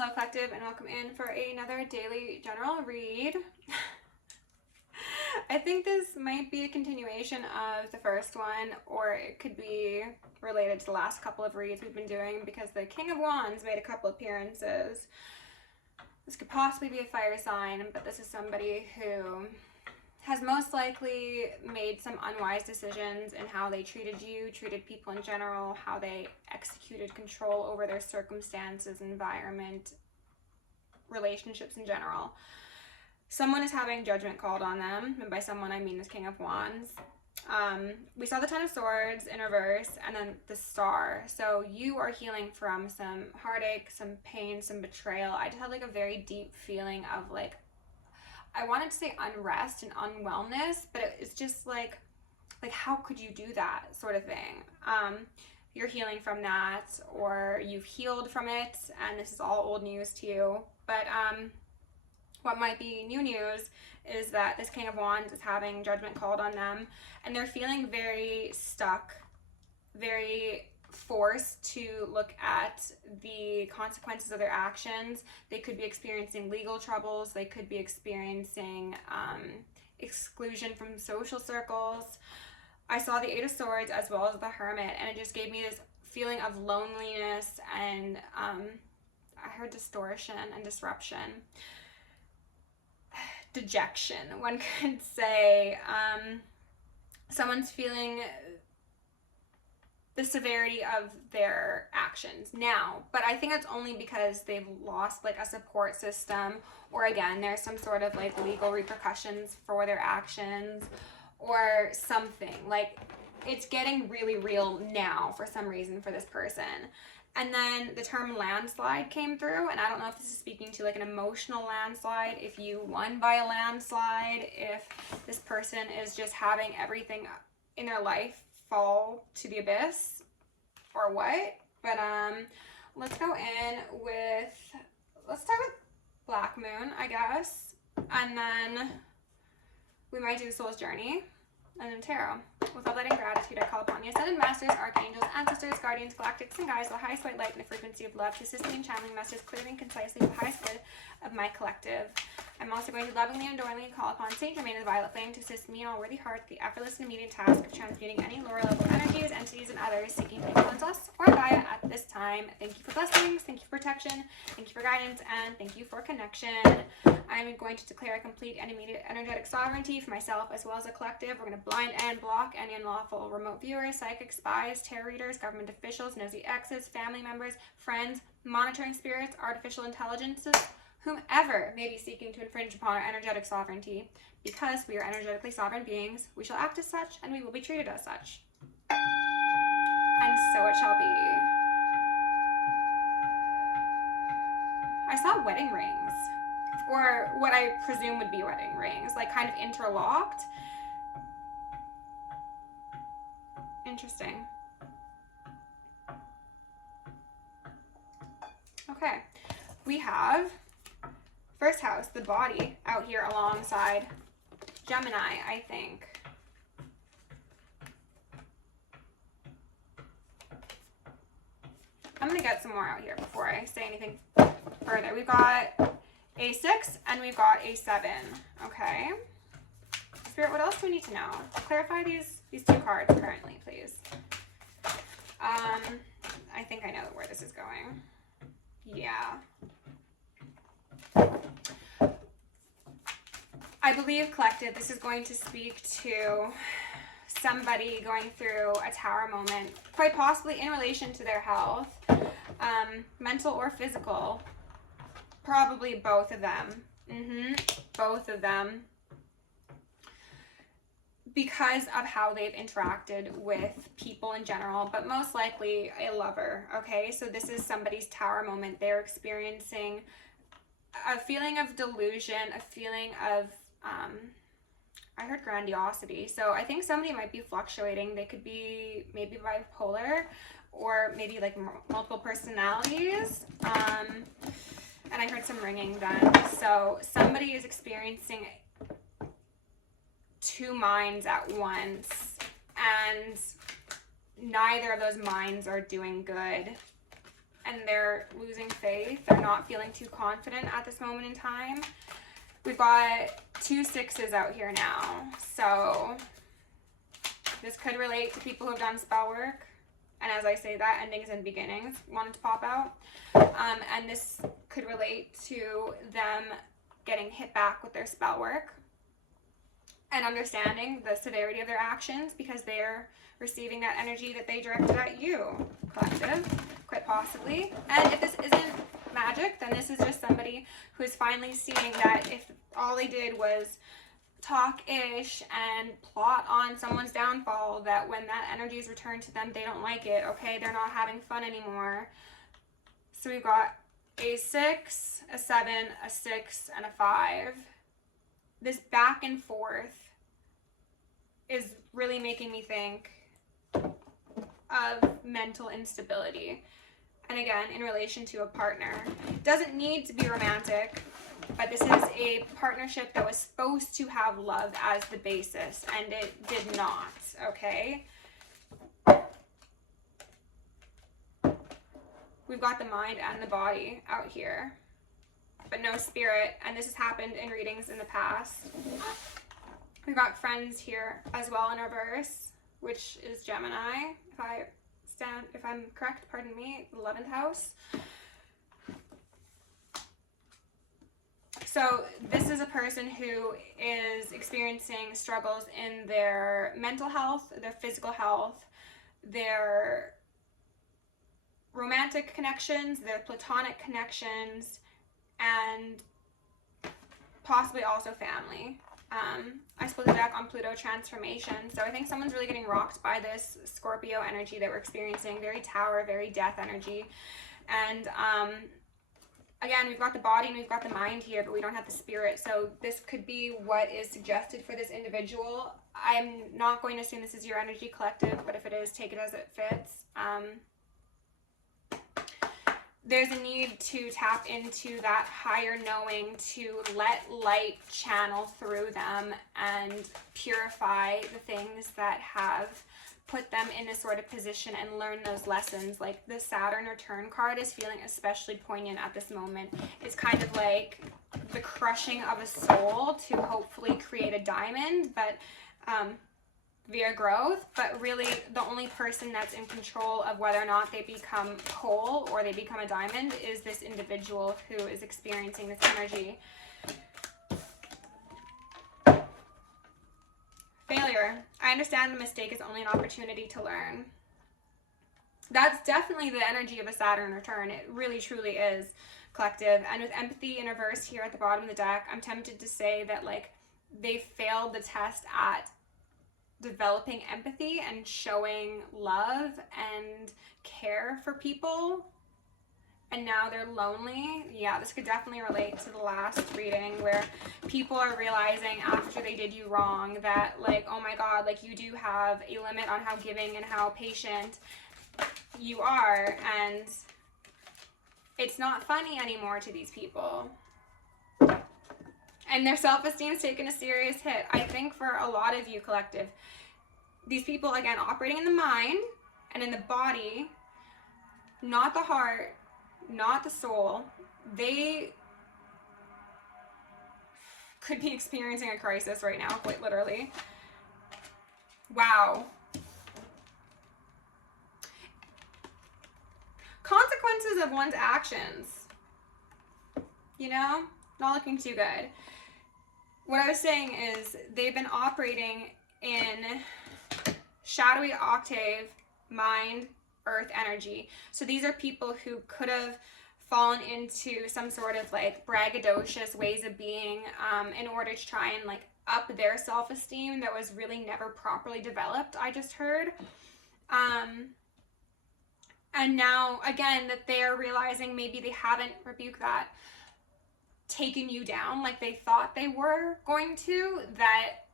Hello Collective, and welcome in for another daily general read. I think this might be a continuation of the first one, or it could be related to the last couple of reads we've been doing because the King of Wands made a couple appearances. This could possibly be a fire sign, but this is somebody who has most likely made some unwise decisions in how they treated you, treated people in general, how they executed control over their circumstances, environment, relationships in general. Someone is having judgment called on them, and by someone I mean this King of Wands. We saw the Ten of Swords in reverse and then the Star. So you are healing from some heartache, some pain, some betrayal. I just had like a very deep feeling of like, I wanted to say unrest and unwellness, but it's just like how could you do that sort of thing? You're healing from that, or you've healed from it, and this is all old news to you. But what might be new news is that this King of Wands is having judgment called on them, and they're feeling very stuck, very forced to look at the consequences of their actions. They could be experiencing legal troubles. They could be experiencing exclusion from social circles. I saw the Eight of Swords as well as the Hermit, and it just gave me this feeling of loneliness, and I heard distortion and disruption. Dejection, one could say. Someone's feeling the severity of their actions now, but I think it's only because they've lost like a support system, or again there's some sort of like legal repercussions for their actions or something. Like it's getting really real now for some reason for this person. And then the term landslide came through, and I don't know if this is speaking to like an emotional landslide, if you won by a landslide, if this person is just having everything in their life fall to the abyss, or what. But let's go in with, let's start with Black Moon, I guess, and then we might do Soul's Journey, and then Tarot. With all that in gratitude, I call upon the Ascended Masters, Archangels, Ancestors, Guardians, Galactics, and Guides, the highest white light and the frequency of love, to assist me in channeling messages clearly and concisely for the highest good of my collective. I'm also going to lovingly and adorningly call upon Saint Germain of the Violet Flame to assist me in all worthy hearts the effortless and immediate task of transmuting any lower level energies, entities, and others seeking to influence us or Gaia at this time. Thank you for blessings, thank you for protection, thank you for guidance, and thank you for connection. I'm going to declare a complete and immediate energetic sovereignty for myself as well as a collective. We're going to blind and block any unlawful remote viewers, psychic spies, tarot readers, government officials, nosy exes, family members, friends, monitoring spirits, artificial intelligences, whomever may be seeking to infringe upon our energetic sovereignty. Because we are energetically sovereign beings, we shall act as such, and we will be treated as such. And so it shall be. I saw wedding rings, or what I presume would be wedding rings, like kind of interlocked. Interesting. Okay, we have first house, the body, out here alongside Gemini, I think. I'm gonna get some more out here before I say anything further. We've got a 6 and we've got a 7. Okay. Spirit, what else do we need to know? Clarify these two cards currently, please. I think I know where this is going. Yeah. I believe, collective, this is going to speak to somebody going through a tower moment, quite possibly in relation to their health, mental or physical, probably both of them. Both of them. Because of how they've interacted with people in general, but most likely a lover, okay? So this is somebody's tower moment. They're experiencing a feeling of delusion, a feeling of, I heard grandiosity. So I think somebody might be fluctuating. They could be maybe bipolar, or maybe like multiple personalities. And I heard some ringing then. So somebody is experiencing two minds at once, and neither of those minds are doing good, and they're losing faith. They're not feeling too confident at this moment in time. We've got 2 6s out here now. So this could relate to people who have done spell work. And as I say that, endings and beginnings wanted to pop out. And this could relate to them getting hit back with their spell work and understanding the severity of their actions because they're receiving that energy that they directed at you, collective, quite possibly. And if this isn't magic, then this is just somebody who is finally seeing that if all they did was talk-ish and plot on someone's downfall, that when that energy is returned to them, they don't like it, okay? They're not having fun anymore. So we've got a 6, a 7, a 6, and a 5. This back and forth is really making me think of mental instability. And again, in relation to a partner. It doesn't need to be romantic, but this is a partnership that was supposed to have love as the basis, and it did not, okay? We've got the mind and the body out here, but no spirit, and this has happened in readings in the past. We've got friends here as well in reverse, which is Gemini, if I'm correct, pardon me, 11th house. So this is a person who is experiencing struggles in their mental health, their physical health, their romantic connections, their platonic connections, and possibly also family. I split the deck on Pluto transformation, so I think someone's really getting rocked by this Scorpio energy that we're experiencing, very Tower, very death energy. And again, we've got the body and we've got the mind here, but we don't have the spirit, so this could be what is suggested for this individual. I'm not going to assume this is your energy, collective, but if it is, take it as it fits. There's a need to tap into that higher knowing, to let light channel through them and purify the things that have put them in a sort of position and learn those lessons. Like the Saturn return card is feeling especially poignant at this moment. It's kind of like the crushing of a soul to hopefully create a diamond, but via growth, but really the only person that's in control of whether or not they become coal or they become a diamond is this individual who is experiencing this energy. Failure. I understand the mistake is only an opportunity to learn. That's definitely the energy of a Saturn return. It really truly is, collective. And with empathy in reverse here at the bottom of the deck, I'm tempted to say that like they failed the test at developing empathy and showing love and care for people, and now they're lonely. Yeah, this could definitely relate to the last reading where people are realizing after they did you wrong that like, oh my god, like you do have a limit on how giving and how patient you are, and it's not funny anymore to these people. And their self-esteem's taken a serious hit. I think for a lot of you, collective, these people, again, operating in the mind and in the body, not the heart, not the soul, they could be experiencing a crisis right now, quite literally. Wow. Consequences of one's actions. You know? Not looking too good. What I was saying is they've been operating in shadowy octave, mind, earth energy. So these are people who could have fallen into some sort of like braggadocious ways of being in order to try and like up their self-esteem that was really never properly developed, I just heard. And now, again, that they're realizing maybe they haven't rebuked that, taken you down like they thought they were going to, that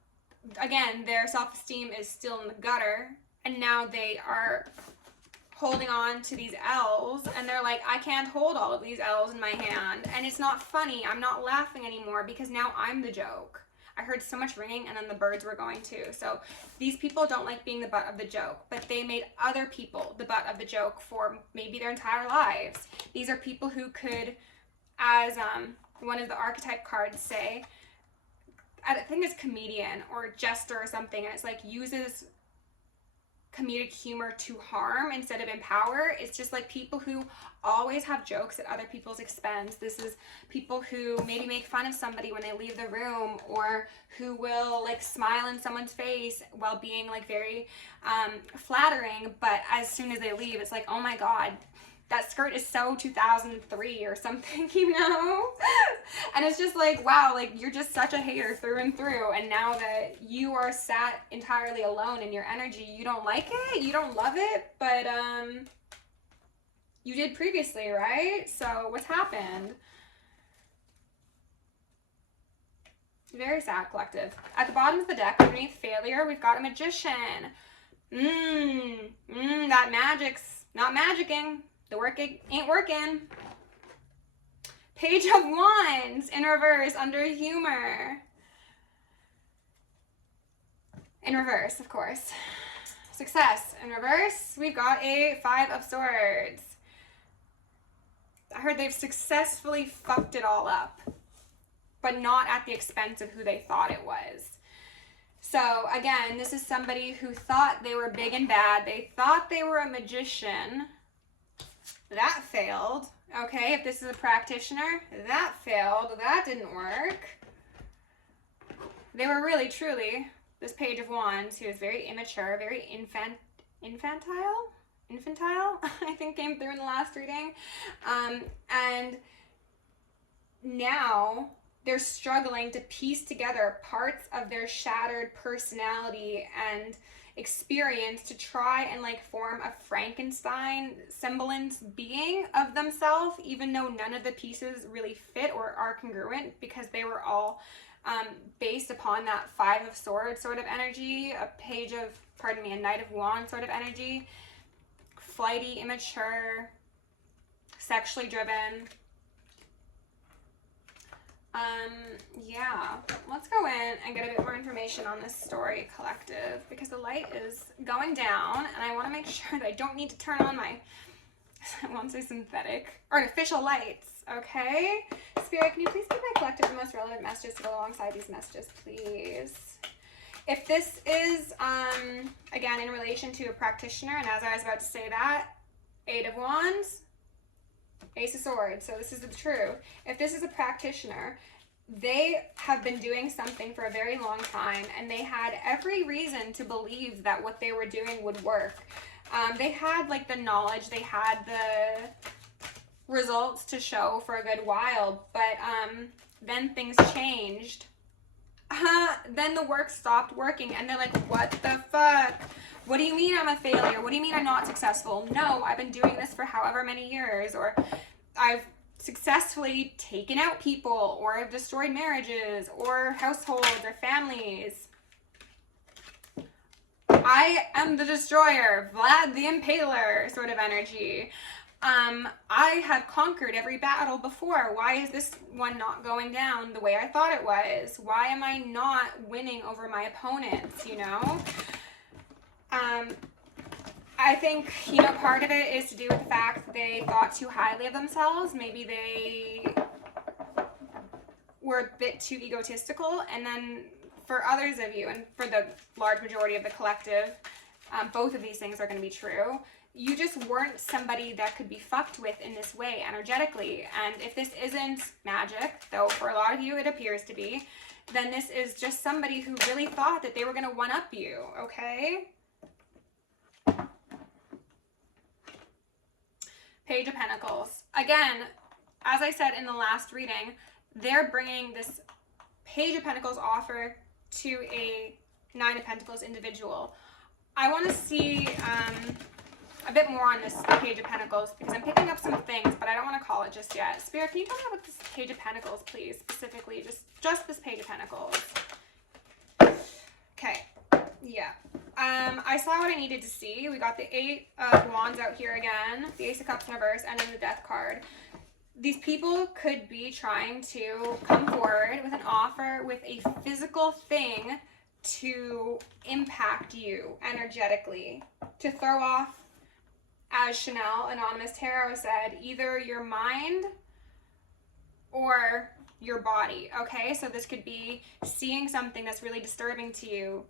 again their self-esteem is still in the gutter, and now they are holding on to these L's, and they're like, I can't hold all of these L's in my hand, and it's not funny, I'm not laughing anymore because now I'm the joke. I heard so much ringing, and then the birds were going too. So these people don't like being the butt of the joke, but they made other people the butt of the joke for maybe their entire lives. These are people who could, as one of the archetype cards say, I think it's comedian or jester or something, and it's like uses comedic humor to harm instead of empower. It's just like people who always have jokes at other people's expense. This is people who maybe make fun of somebody when they leave the room, or who will like smile in someone's face while being like very flattering, but as soon as they leave, it's like, oh my god, that skirt is so 2003 or something, you know? And it's just like, wow, like you're just such a hater through and through. And now that you are sat entirely alone in your energy, you don't like it, you don't love it, but you did previously, right? So what's happened? Very sad, collective. At the bottom of the deck, underneath failure, we've got a magician. That magic's not magicking. The work ain't working. Page of Wands in reverse under humor. In reverse, of course. Success in reverse. We've got a 5 of Swords. I heard they've successfully fucked it all up, but not at the expense of who they thought it was. So again, this is somebody who thought they were big and bad. They thought they were a magician. That failed. Okay, if this is a practitioner, that failed. That didn't work. They were really, truly, this Page of Wands, who is very immature, very infantile, I think came through in the last reading. And now they're struggling to piece together parts of their shattered personality and experience to try and like form a Frankenstein semblance being of themselves, even though none of the pieces really fit or are congruent, because they were all based upon that 5 of Swords sort of energy, a Knight of Wands sort of energy, flighty, immature, sexually driven. Yeah, let's go in and get a bit more information on this story, collective, because the light is going down and I want to make sure that I don't need to turn on my, I want to say synthetic, artificial lights, okay? Spirit, can you please give my collective the most relevant messages to go alongside these messages, please? If this is, again, in relation to a practitioner, and as I was about to say that, 8 of Wands, Ace of Swords, so this is the truth. If this is a practitioner, they have been doing something for a very long time, and they had every reason to believe that what they were doing would work. They had like the knowledge, they had the results to show for a good while, but then things changed. Then the work stopped working, and they're like, what the fuck? What do you mean I'm a failure? What do you mean I'm not successful? No, I've been doing this for however many years, or I've successfully taken out people, or I've destroyed marriages or households or families. I am the destroyer, Vlad the Impaler sort of energy. I have conquered every battle before. Why is this one not going down the way I thought it was? Why am I not winning over my opponents, you know? I think, you know, part of it is to do with the fact that they thought too highly of themselves. Maybe they were a bit too egotistical. And then for others of you, and for the large majority of the collective, both of these things are going to be true. You just weren't somebody that could be fucked with in this way energetically. And if this isn't magic, though for a lot of you it appears to be, then this is just somebody who really thought that they were going to one-up you, okay? Page of Pentacles. Again, as I said in the last reading, they're bringing this Page of Pentacles offer to a 9 of Pentacles individual. I want to see a bit more on this Page of Pentacles, because I'm picking up some things, but I don't want to call it just yet. Spirit, can you tell me about this Page of Pentacles, please? Specifically, just this Page of Pentacles. Okay. Yeah. I saw what I needed to see. We got the 8 of Wands out here again, the Ace of Cups in reverse, and then the Death card. these people could be trying to come forward with an offer with a physical thing to impact you energetically, to throw off, as Chanel Anonymous Tarot said, either your mind or your body, okay? So this could be seeing something that's really disturbing to you.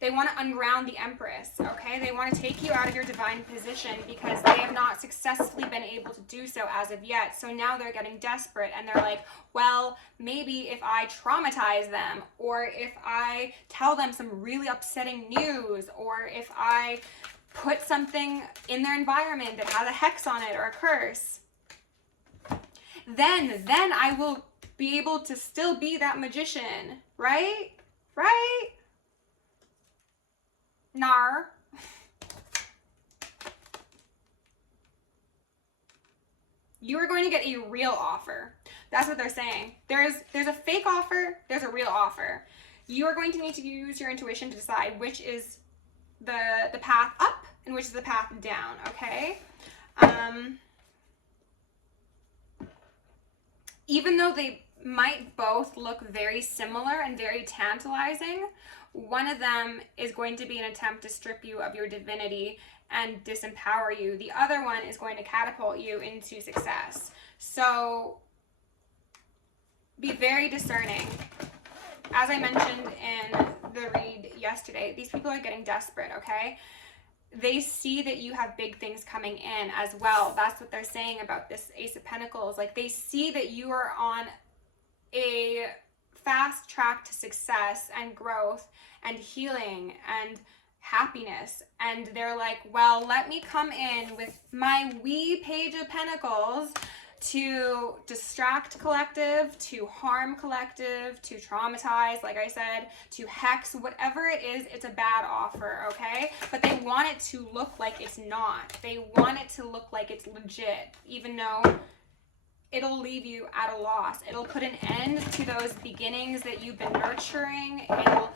They want to unground the Empress, okay? They want to take you out of your divine position because they have not successfully been able to do so as of yet. So now they're getting desperate and they're like, well, maybe if I traumatize them, or if I tell them some really upsetting news, or if I put something in their environment that has a hex on it or a curse, then I will be able to still be that magician, right? Right? Nar. You are going to get a real offer. That's what they're saying. There's a fake offer, there's a real offer. You are going to need to use your intuition to decide which is the path up and which is the path down, okay? Even though they might both look very similar and very tantalizing, one of them is going to be an attempt to strip you of your divinity and disempower you. The other one is going to catapult you into success. So be very discerning. As I mentioned in the read yesterday, these people are getting desperate, okay? They see that you have big things coming in as well. That's what they're saying about this Ace of Pentacles. Like, they see that you are on a fast track to success and growth and healing and happiness, and they're like, well, let me come in with my wee Page of Pentacles to distract collective, to harm collective, to traumatize, like I said, to hex, whatever it is, it's a bad offer, okay? But they want it to look like it's not. They want it to look like it's legit, even though it'll leave you at a loss. It'll put an end to those beginnings that you've been nurturing. It'll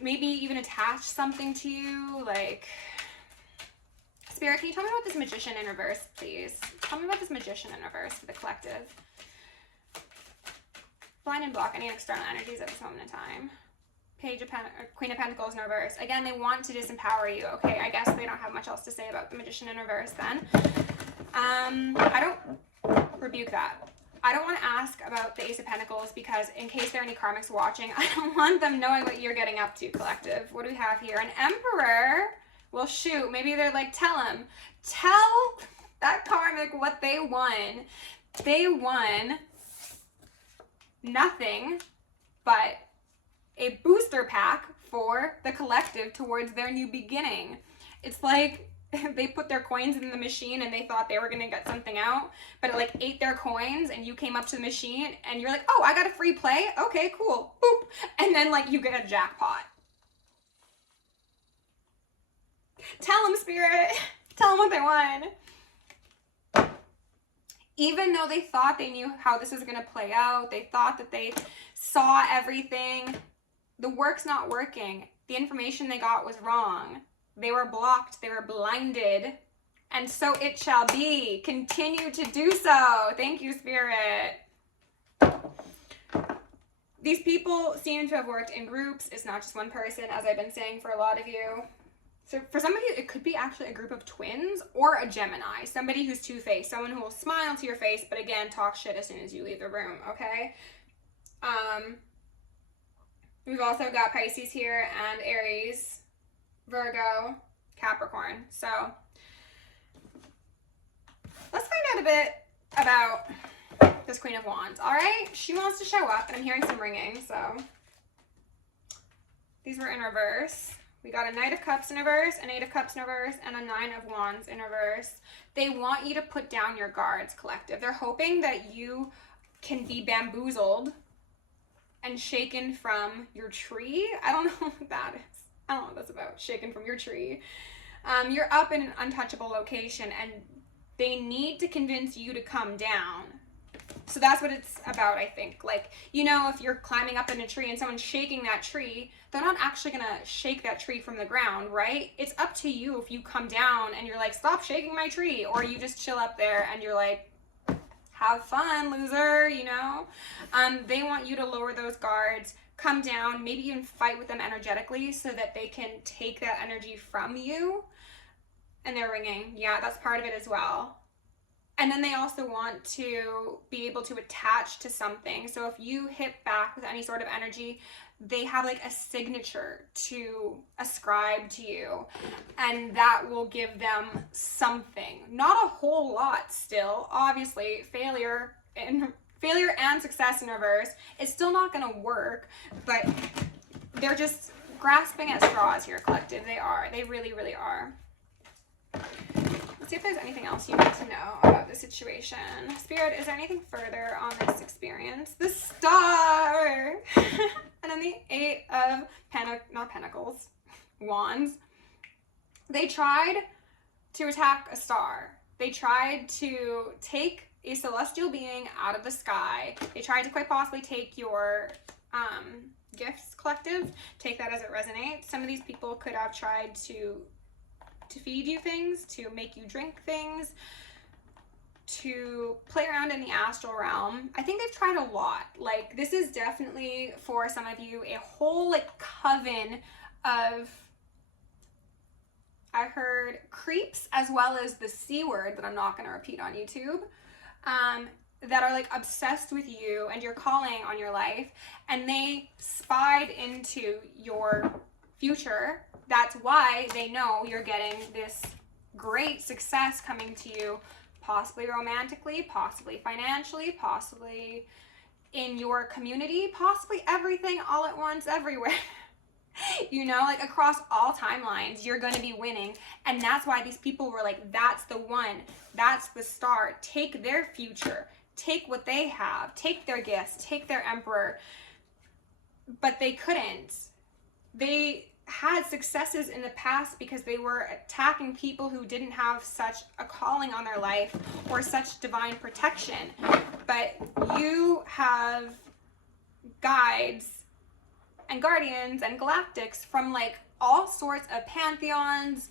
maybe even attach something to you. Like, Spirit, can you tell me about this Magician in reverse, please? Tell me about this Magician in reverse for the collective. Blind and block any external energies at this moment in time. Queen of Pentacles in reverse. Again, they want to disempower you, okay? I guess they don't have much else to say about the Magician in reverse then. I don't rebuke that. I don't want to ask about the Ace of Pentacles because in case there are any karmics watching, I don't want them knowing what you're getting up to, collective. What do we have here? An Emperor. Well, shoot, maybe they're like, tell that karmic what they won. They won nothing but a booster pack for the collective towards their new beginning. It's like they put their coins in the machine and they thought they were going to get something out, but it like ate their coins, and you came up to the machine and you're like, oh, I got a free play? Okay, cool. Boop. And then like you get a jackpot. Tell them, Spirit. Tell them what they won. Even though they thought they knew how this was going to play out, they thought that they saw everything, the work's not working. The information they got was wrong. They were blocked. They were blinded. And so it shall be. Continue to do so. Thank you, Spirit. These people seem to have worked in groups. It's not just one person, as I've been saying for a lot of you. So for some of you, it could be actually a group of twins or a Gemini. Somebody who's two-faced. Someone who will smile to your face, but again, talk shit as soon as you leave the room, okay? We've also got Pisces here and Aries, Virgo, Capricorn. So let's find out a bit about this Queen of Wands. All right, she wants to show up, and I'm hearing some ringing. So these were in reverse. We got a Knight of Cups in reverse, an Eight of Cups in reverse, and a Nine of Wands in reverse. They want you to put down your guards, collective. They're hoping that you can be bamboozled and shaken from your tree. I don't know what that is. I don't know what that's about, shaken from your tree. You're up in an untouchable location, and they need to convince you to come down. So that's what it's about, I think. Like, you know, if you're climbing up in a tree and someone's shaking that tree, they're not actually gonna shake that tree from the ground, right? It's up to you if you come down and you're like, stop shaking my tree, or you just chill up there and you're like, have fun, loser, you know? They want you to lower those guards, come down, maybe even fight with them energetically so that they can take that energy from you. And they're ringing. Yeah, that's part of it as well. And then they also want to be able to attach to something. So if you hit back with any sort of energy, they have like a signature to ascribe to you, and that will give them something. Not a whole lot still. Obviously, failure and success in reverse is still not going to work, but they're just grasping at straws here, collective. They are. They really, really are. See if there's anything else you need to know about the situation. Spirit, is there anything further on this experience? The Star! And then the Eight of Pentacles, Wands. They tried to attack a star. They tried to take a celestial being out of the sky. They tried to quite possibly take your gifts, collective. Take that as it resonates. Some of these people could have tried to feed you things, to make you drink things, to play around in the astral realm. I think they've tried a lot. Like, this is definitely, for some of you, a whole, like, coven of, I heard, creeps, as well as the C word that I'm not going to repeat on YouTube, that are, like, obsessed with you and your calling on your life, and they spied into your future. That's why they know you're getting this great success coming to you, possibly romantically, possibly financially, possibly in your community, possibly everything all at once, everywhere. You know, like across all timelines, you're going to be winning. And that's why these people were like, that's the one, that's the star. Take their future, take what they have, take their gifts, take their emperor. But they couldn't. They had successes in the past because they were attacking people who didn't have such a calling on their life or such divine protection. But you have guides and guardians and galactics from like all sorts of pantheons,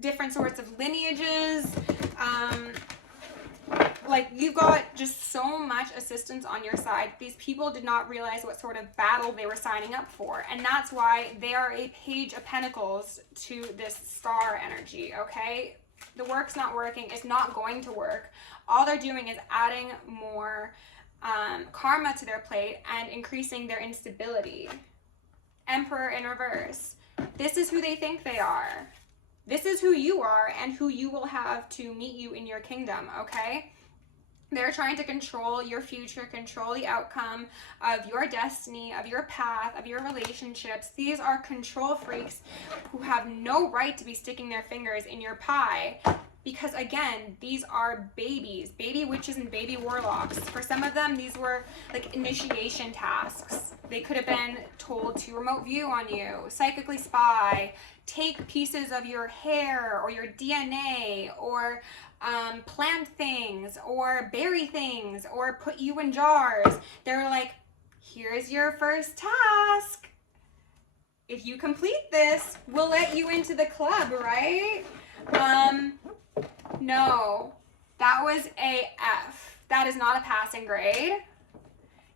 different sorts of lineages. Like, you've got just so much assistance on your side. These people did not realize what sort of battle they were signing up for. And that's why they are a Page of Pentacles to this star energy, okay? The work's not working. It's not going to work. All they're doing is adding more karma to their plate and increasing their instability. Emperor in reverse. This is who they think they are. This is who you are and who you will have to meet you in your kingdom, okay? They're trying to control your future, control the outcome of your destiny, of your path, of your relationships. These are control freaks who have no right to be sticking their fingers in your pie. Because again, these are babies, baby witches and baby warlocks. For some of them, these were like initiation tasks. They could have been told to remote view on you, psychically spy, take pieces of your hair or your DNA, or plant things, or bury things, or put you in jars. They're like, here's your first task. If you complete this, we'll let you into the club, right? No, that was a F. That is not a passing grade.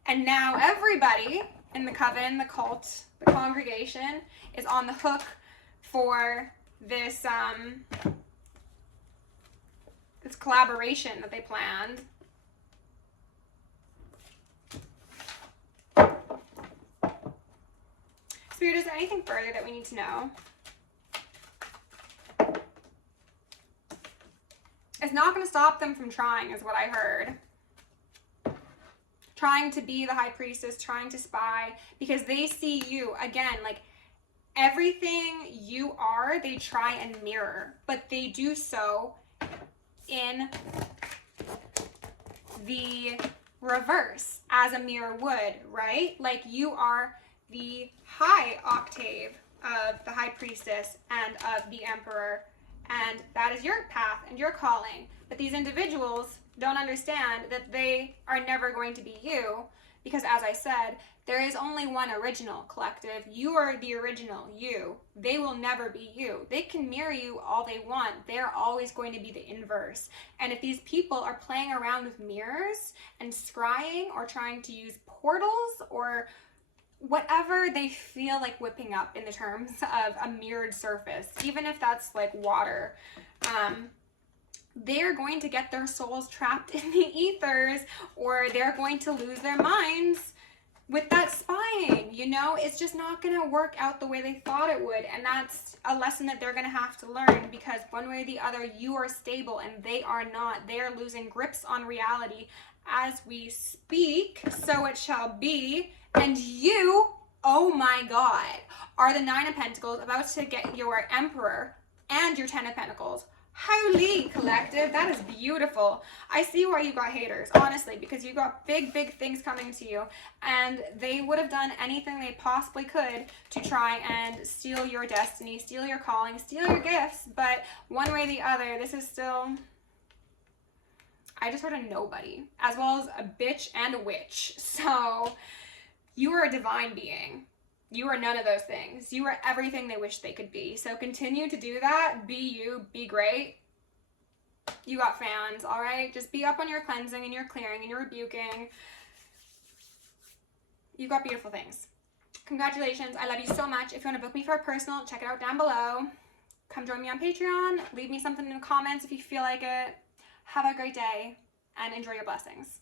And now everybody in the coven, the cult, the congregation is on the hook for this this collaboration that they planned. Spirit, is there anything further that we need to know? It's not going to stop them from trying, is what I heard. Trying to be the high priestess, trying to spy, because they see you, again, like everything you are, they try and mirror, but they do so in the reverse, as a mirror would, right? Like, you are the high octave of the high priestess and of the emperor And that is your path and your calling. But these individuals don't understand that they are never going to be you, because as I said, there is only one original collective. You are the original you. They will never be you. They can mirror you all they want. They're always going to be the inverse. And if these people are playing around with mirrors and scrying or trying to use portals or whatever they feel like whipping up in the terms of a mirrored surface, even if that's like water, they're going to get their souls trapped in the ethers, or they're going to lose their minds with that spying. You know, it's just not going to work out the way they thought it would. And that's a lesson that they're going to have to learn, because one way or the other, you are stable and they are not. They're losing grips on reality as we speak. So it shall be. And you, oh my God, are the Nine of Pentacles, about to get your Emperor and your Ten of Pentacles. Holy collective, that is beautiful. I see why you got haters, honestly, because you got big, big things coming to you, and they would have done anything they possibly could to try and steal your destiny, steal your calling, steal your gifts. But one way or the other, this is still, I just heard a nobody, as well as a bitch and a witch. So you are a divine being. You are none of those things. You are everything they wish they could be. So continue to do that. Be you. Be great. You got fans, all right? Just be up on your cleansing and your clearing and your rebuking. You got beautiful things. Congratulations. I love you so much. If you want to book me for a personal, check it out down below. Come join me on Patreon. Leave me something in the comments if you feel like it. Have a great day and enjoy your blessings.